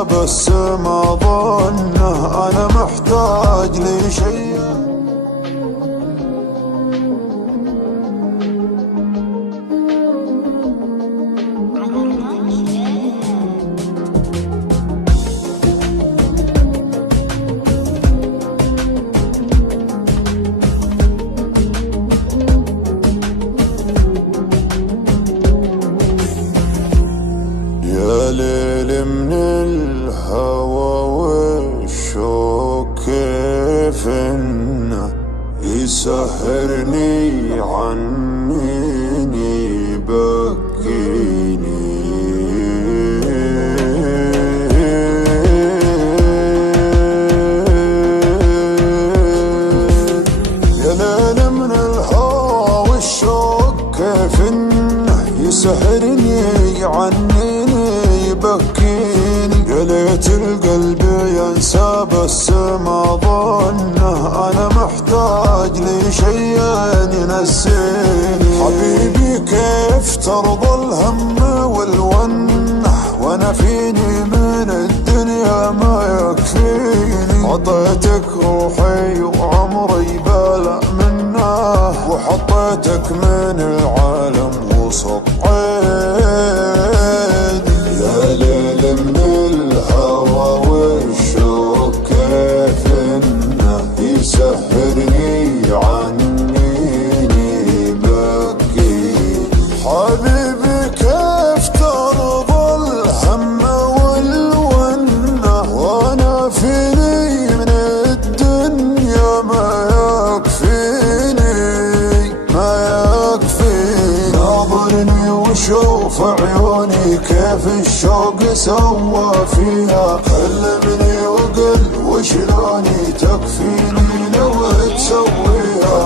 انسى بس ما ظنه انا محتاج لي شيء. يا ليل من الهوى والشوق كيف انه يسهرني عنيني يبكيني. يا ليل من الهوى والشوق كيف انه يسهرني عنيني يبكيني. يا ليت القلب ينسى بس ما ظنه انا محتاج لي شيء ينسيني. حبيبي كيف ترضى الهم والونه وانا فيني من الدنيا ما يكفيني. عطيتك روحي وعمري بلا منه وحطيتك من العالم وسط عيني. يا ليل من الهوى والشوق كيف انه يسهرني عنيني يبكيني. حبيبي كيف ترضى الهم والونه وانا فيني من الدنيا ما يكفيني ما يكفيني. ناظرني وشوف عيوني كيف الشوق سوى فيها. كلمني وقل وشلوني تكفيني لو تسويها.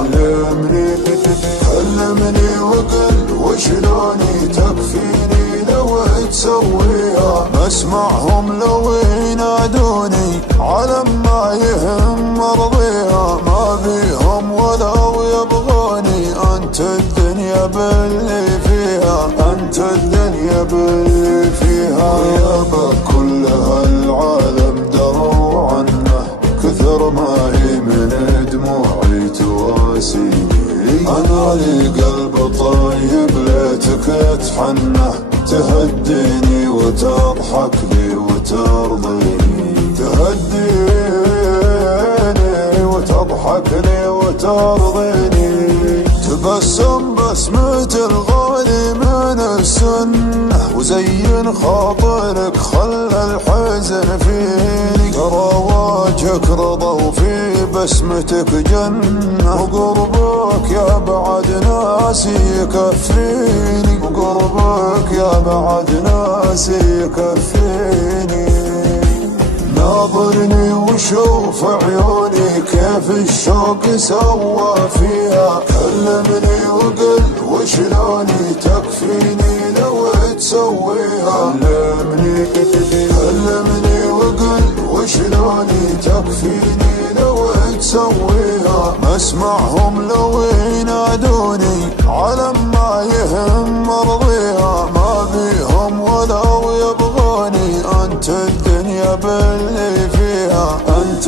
كلمني وقل وشلوني تكفيني لو تسويها. مسمعهم لو ينادوني على ما يهم مرضيها. ما بيهم ولو يبغوني انت الدنيا باللي فيها. انت الدنيا باللي فيها. يابا كل هالعالم دروا عنه كثر ما هي من دموعي تواسيني. انا لي قلب طيب ليتك تحنه تهديني وتضحك لي وترضيني. تهديني وتضحك لي وترضيني. تبسم بسمة الغالي من السنة وزين خاطرك خلى الحزن فيني. ترى وجهك رضا وفي بسمتك جنة وقربك يا بعد ناسي يكفيني. وقربك يا بعد ناسي يكفيني. ناظرني وشوف عيوني كيف الشوق سوى فيها. كلمني وقل وشلوني تكفيني لو تسويها. كلمني وقل وشلوني تكفيني لو تسويها. مسمعهم لو ينادوني على ما يهم مرضيها. ما بيهم ولو يبغوني انت الدنيا باللي فيها. انت